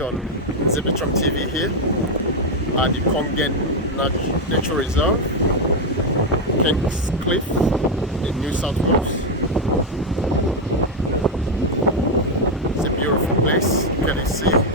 coverage on Nze-Bertram TV here at the Cudgen Nature Reserve, Kingscliff in New South Wales. It's a beautiful place, you can see.